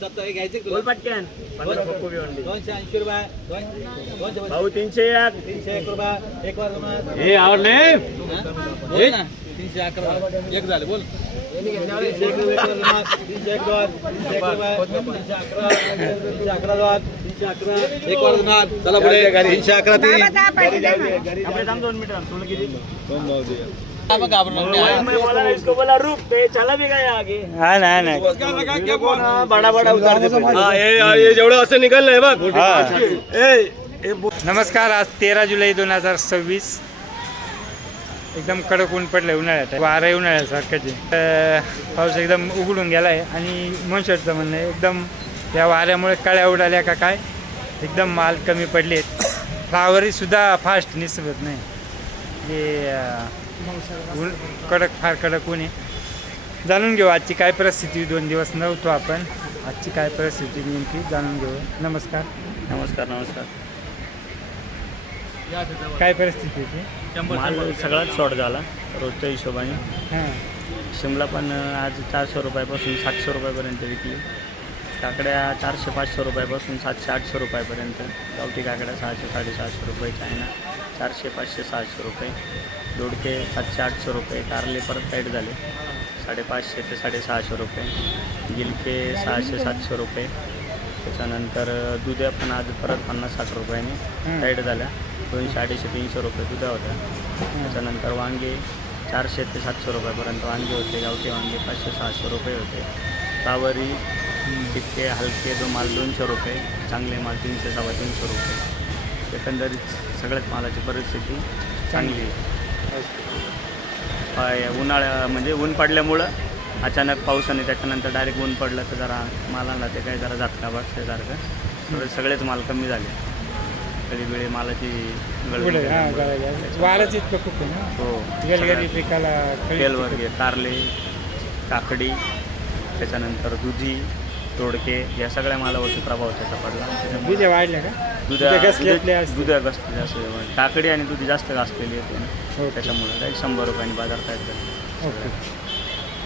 270 घ्यायचे बोल पटकन 280 रुपये 200 भाऊ 301 301 रुपये एक वर हे आवडले 311 एक झाले बोल 301 रुपये 301 दोन 311 एक वर चला पुढे 311 तीन आपले थांब 2 मिनिट तुला किती घाबरून बोला इसको बोला रुक पे चला भी गया आगे हां नाही बड़ा बड़ा उतार दे ये जेवढं असं निघाललंय बघ. नमस्कार. आज 13 जुलै 2026. एकदम कडक ऊन पडलं उन्हाळ्यात. वारं उन्हाळ्यासारखंच आहे. पाऊस एकदम उघडून गेला आहे आणि मनशेटचं म्हणणं आहे एकदम या वाऱ्यामुळे कळ्या उडाल्या का काय एकदम माल कमी पडले आहेत. फ्लावरीसुद्धा फास्ट निसरत नाही. हे ऊन फार कडक ऊन आहे. जाणून घेऊ आजची काय परिस्थिती. 2 दिवस नव्हतो आपण. आजची काय परिस्थिती नेमकी जाणून घेऊ. नमस्कार. काय परिस्थिती होती. माल सगळाच शॉर्ट झाला रोजच्या हिशोबाने. हां शिमला पण आज 400 रुपयापासून 700 रुपयापर्यंत विकली. काकड्या 400-500 रुपयापासून 700-800 रुपयापर्यंत. गावठी काकड्या 600-750 रुपये. चायना 400-500-600 रुपये. दोडके 700-800 रुपये. कारले परत टाईट झाले 550 ते 650 रुपये. गिलके 600-700 रुपये. त्याच्यानंतर दुध्या पण आज परत 50-60 रुपयाने टाईट झाल्या. 200-250-300 रुपये दुधा होत्या. त्याच्यानंतर वांगे 400 ते 700 रुपयापर्यंत वांगे होते. गावठी वांगे 500-600 रुपये होते. फ्लावरी इतके हलके जो माल 200 रुपये. चांगले माल 300-350 रुपये. एकंदरीत सगळ्याच मालाची परिस्थिती चांगली आहे. उन्हाळ्या म्हणजे ऊन पडल्यामुळं अचानक पाऊस आणि त्याच्यानंतर डायरेक्ट ऊन पडलं तर जरा मालाला ते काही जरा झटका बसल्यासारखं. थोडे सगळेच माल कमी झाले. कळीबिळी मालाची वारच इतकं खूप आहे ना. हो गलगरी पिकाला तेलवर्गीय कारले काकडी त्याच्यानंतर दुधी तोडके या सगळ्या मालावरती प्रभाव त्याचा पडला. दुधे वाढले का. दुधा घसलेले असते. काकडी आणि दुधी जास्त घासलेली येते ना. त्याच्यामुळे काही 100 रुपयांनी बाजार काय ओके.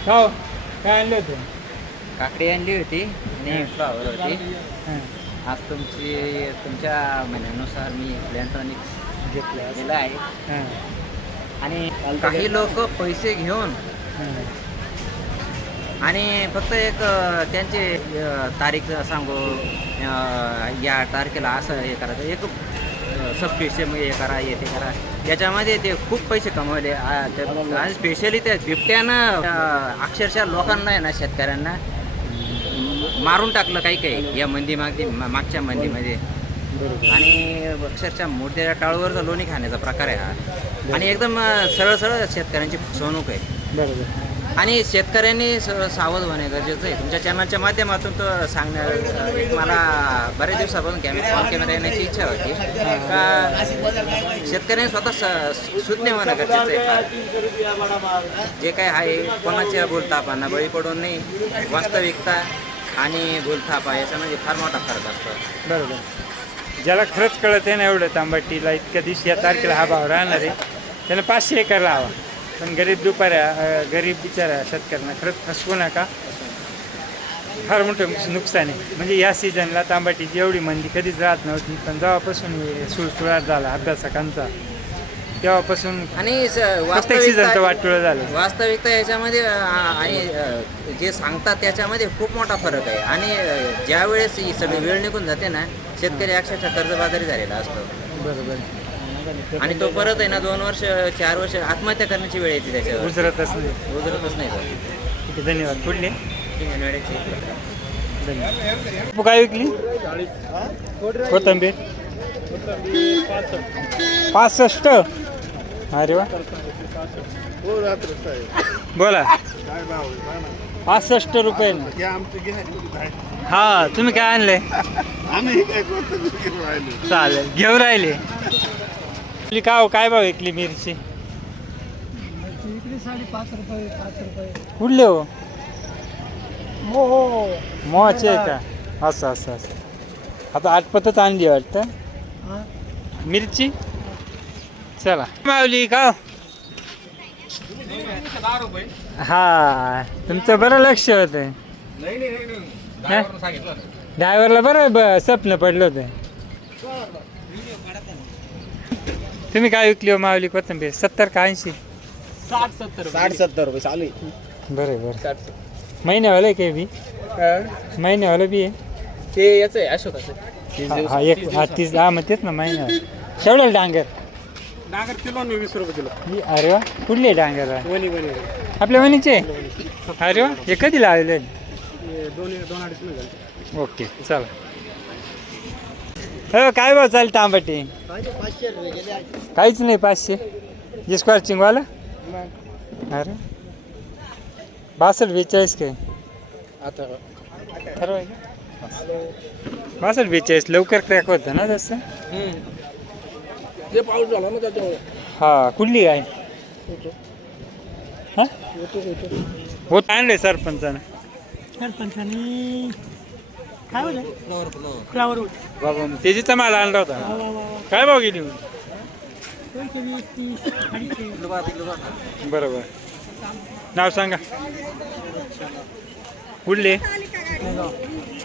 हो काय आणले होते. काकडी आणली होती आणि फ्लावर होती. आज तुमच्या म्हणण्यानुसार मी इलेक्ट्रॉनिक्स घेतलं आहे. आणि काही लोक पैसे घेऊन आणि फक्त एक त्यांचे तारीख सांगू या तारखेला असं हे करायचं एक सबस्पेशल हे करा हे ते करा. याच्यामध्ये ते खूप पैसे कमवले. आणि स्पेशली त्या बिबट्यानं अक्षरशः लोकांना आहे ना शेतकऱ्यांना मारून टाकलं काही या मागच्या मंदीमध्ये. आणि अक्षरशः मोठ्या टाळूवरचा लोणी खाण्याचा प्रकार आहे हा. आणि एकदम सरळ शेतकऱ्यांची फसवणूक आहे. बरोबर. आणि शेतकऱ्यांनी सावध होणे गरजेचं आहे. तुमच्या चॅनलच्या माध्यमातून तो मला बऱ्याच दिवसापासून कॅमेरा येण्याची इच्छा होती का शेतकऱ्यांनी स्वतः सुज्ञ होणं गरजेचं आहे. जे काय आहे कोणाच्या बोलतापांना बळी पडून नाही. वास्तविकता आणि बोलथापा याच्यामध्ये फार मोठा फरक असतो. बरोबर. ज्याला खरंच कळत आहे ना एवढं तांबटीला इतक्या दिवशी या तारखेला हा भाव राहणार आहे त्याला 500 एकर लावा. पण गरीब गरीब बिचाऱ्या शेतकऱ्यांना खरंच फसवू नका. फार मोठं नुकसान आहे. म्हणजे या सीझनला तांबटीची एवढी मंदी कधीच राहत नव्हती. पण जेव्हापासून सुळसुळाट झाला अभ्यासकांचा तेव्हापासून आणि प्रत्येक सीझनचं वाटोळं झालं. वास्तविकता याच्यामध्ये आणि जे सांगतात त्याच्यामध्ये खूप मोठा फरक आहे. आणि ज्यावेळेस ही सगळी वेळ निघून जाते ना शेतकरी अक्षरशः कर्जबाजारी झालेला असतो. बरोबर. आणि तो परत आहे ना 2 वर्ष 4 वर्ष आत्महत्या करण्याची वेळ येते त्याच्यावर. उजरतच नाही तो. ठीक आहे. धन्यवाद. पुढले धन्यवाद. काय विकली. कोथिंबीर 65. अरे वा. बोला 65 रुपये. हा तुम्ही काय आणले. चालेल घेऊन राहिले. काय भाव विकली मिरची. 5.5 रुपये 5 रुपये. कुठले हो. मोहाचे आहे का. असं आता आठपतच आणली वाटतं मिरची. चला मावली का. हा तुमचं बरं लक्ष होतं. ड्रायव्हरला बरं स्वप्न पडलं होतं. तुम्ही काय विकली हो मावली कोथिंबीर? 70 का 80? 60-70 रुपये चालू आहे. बरं बरं. महिन्यावाला आहे काय बी? महिन्यावाला बी आहे? ते याचं आहे अशोकाचं. हा एक हा 30. हा मग तेच ना महिन्यावाला. केवढं डांगर? डागर किलो 20 रुपये किलो. अरे वा, कुठली आहे डांगर? वणी आपल्या वणीचे? अरे वा, हे कधी लावले? 2-2.5 मिनिट. ओके चला. हो काय भाव चालेल तांबटी? काहीच नाही 500. जे स्क्वॉर्चिंगवाला? अरे 62-42 काय? आता ठरवाय 62-42 लवकर क्रॅक होतं ना जास्त. ते पाऊस झाला ना त्याच्यामुळे. हा कुठली काय? हां होत आणले सरपंचानं. सरपंचानी काय होतं फ्लावर बाबा तेजीचा माल आणला होता. काय भाव गेली? बरोबर. नाव सांगा. कुठले?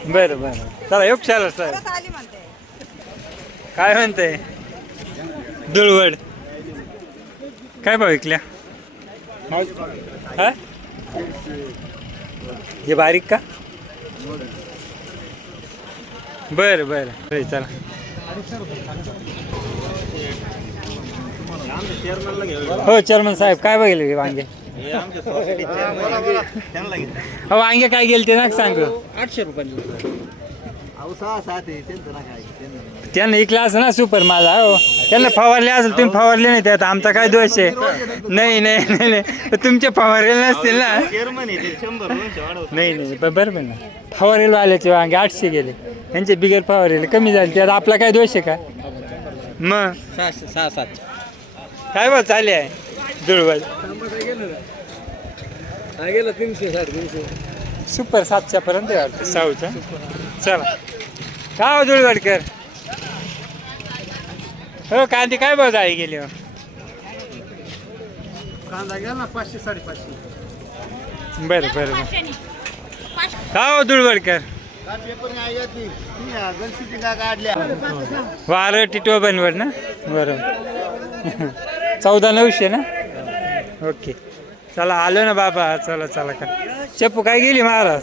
बरं बरं चला येऊ चालेल सर. काय म्हणते? धुळवड काय भाव विकल्या? हा हे बारीक का? बरं बरं चला. हो चेअरमन साहेब काय बघितले वांगे? हो वांगे काय गेले ते ना सांगू. 800 रुपये. त्यांना इकला असं ना सुपर माझा. हो त्यांना फवारले असेल, तुम्ही फवारले नाही त्यात आमचा काय दोष आहे? नाही नाही नाही नाही तुमचे फवारले नसतील ना. नाही नाही बरोबर ना. फवारेला आल्याचे वांगे 800 गेले, त्यांचे बिगर फवारेले कमी झाले, त्यात आपला काय दोष आहे का? मग 6-7 काय भाव चालले आहे धुळवड? गेलं 300-350. सुपर 700 पर्यंत आहे वाटतं साऊचा. चला काय हो धुळवडकर? हो कांदे काय भाव जाळी गेली? हो कांदा घ्या ना 500-550. बरं बरं बरं. काय हो धुळवडकर? वारं टिटवा बनवड ना. बरं 14,900 ना. ओके चला आलो ना बाबा. चला चला का शेपू काय गेली महाराज?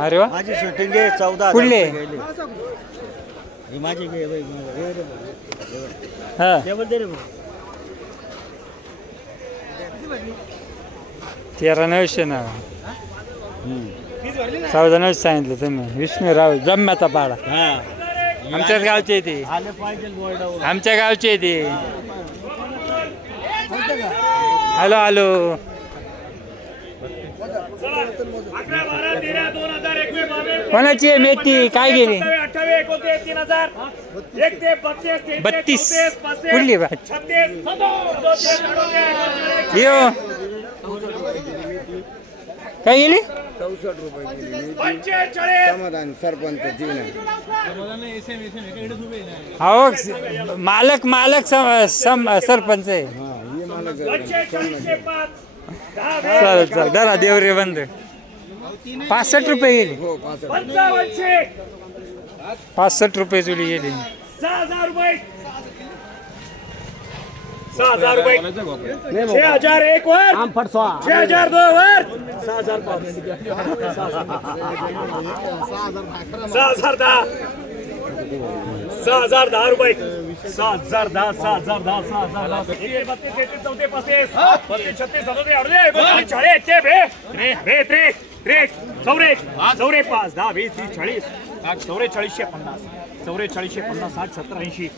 अरे वा माझी शूटिंग आहे 14. कुठले? माझी हां 13,900 ना. 14,900 सांगितलं तुम्ही. विष्णूराव जम्म्याचा पाडा. आमच्याच गावचे ते. आमच्या गावचे ते. हॅलो हॅलो कोणाची आहे मेथी काय गेली? 32 कुठली बा? यो काय गेली? 64 रुपये. समाधान सरपंच जीवन. हो मालक मालक सरपंच आहे. चालेल चालेल धरा देवरे बंद. 65 रुपये गेली. 65 रुपये जुडी गेली. 6,000 रुपये. 6,000 रुपये. 6,001 वर. 6,002 वर. 6,010. 6,010 रुपये. 6,010. 6,010. 6,010. 32, 33, 34, 35, 36, 37, 38, 39, 40, 44, 45, 10, 20, 30, 40, 44, 50, 44, 50, 60, 70, 80,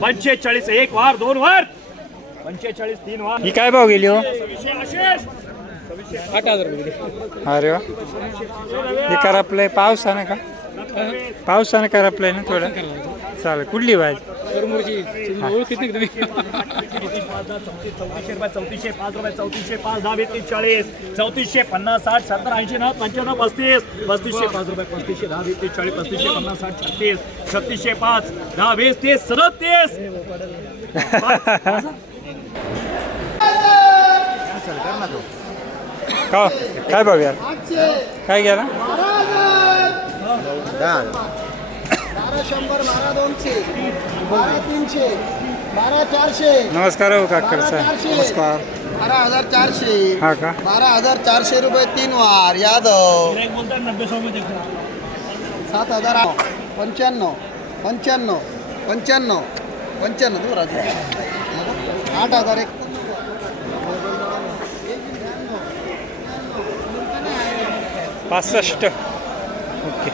45, 1 वार 2 वार 45, 3 वार. ही काय भाव गेली? हो 8,000 रुपये. अरे वा हे करपलंय पावसानं का? पावसानं करपलंय ना थोडं. चालेल कुठली भाजी? 34, 34, 5 रुपये. 34, 5, 10, 20, 30, 40, 34, 50, 60, 70, 80, 90, 95, 35, 5 रुपये. 35, 10, 20, 30, 40, 35, 50, 60, 36, 36, 5, 10, 20, 30, 37. का काय भाव यार काय गेला 12,400 नमस्कार हो काकर साहेब नमस्कार 12,400 हा का 12,400 रुपये 3 वार यादव 7,000 95 95 95 55 दूर 8,000 एक 65 ओके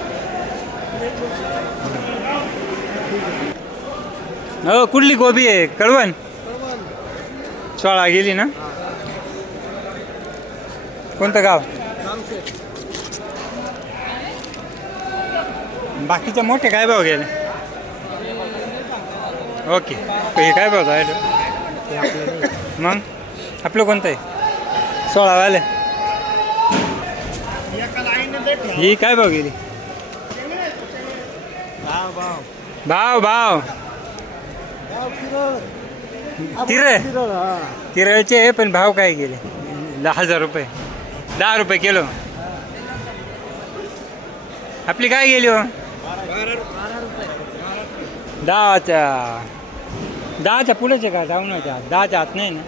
हो कुठली गोबी आहे कळवण 16 गेली ना कोणतं गाव बाकीचे मोठे काय भाव गेले ओके हे काय भाव आहे मग आपलं कोणतं आहे 16 वाले ही काय भाव गेली भाव तिरळचे आहे पण भाव काय गेले 10,000 रुपये 10 रुपये किलो आपली काय गेली हो 10च्या पुढेच आहे का जाऊनच्या 10च्या आत नाही ना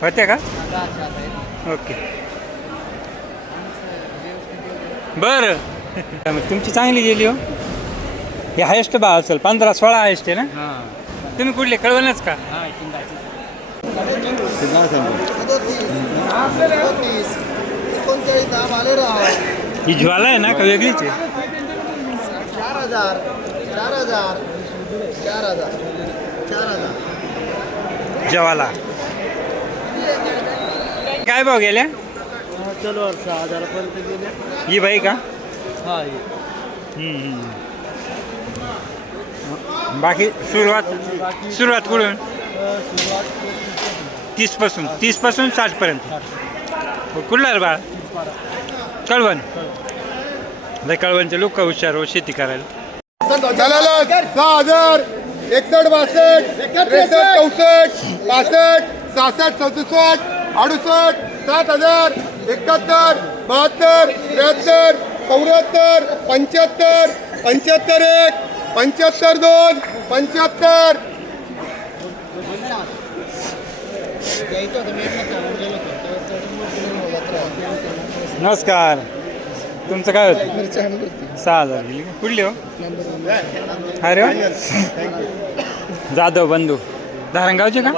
होते का ओके बरं तुमची चांगली गेली हो हे हायेस्ट भाव असेल 15-16 हायेस्ट आहे ना तुम्ही कुठले कळवणच का 39 दाम आले राव ही ज्वाला आहे ना का वेगळीच आहे 4,000 ज्वाला काय भाव गेल्या चलो 6,000 पर्यंत गेले ही बाई का हा बाकी सुरुवात कुठून 30 पासून 60 पर्यंत कुठला आहे बाळ कळवण लय कळवणचे लोक हुशार हो शेती करायला 6,000 61 62 63 64 65 66 67 68 7,000 71 72 73 74 75 75 1 75 2 नमस्कार तुमचं काय होतं 6,000 गेली का? कुठली हो अरे वा. जाधव बंधू धारणगावचे का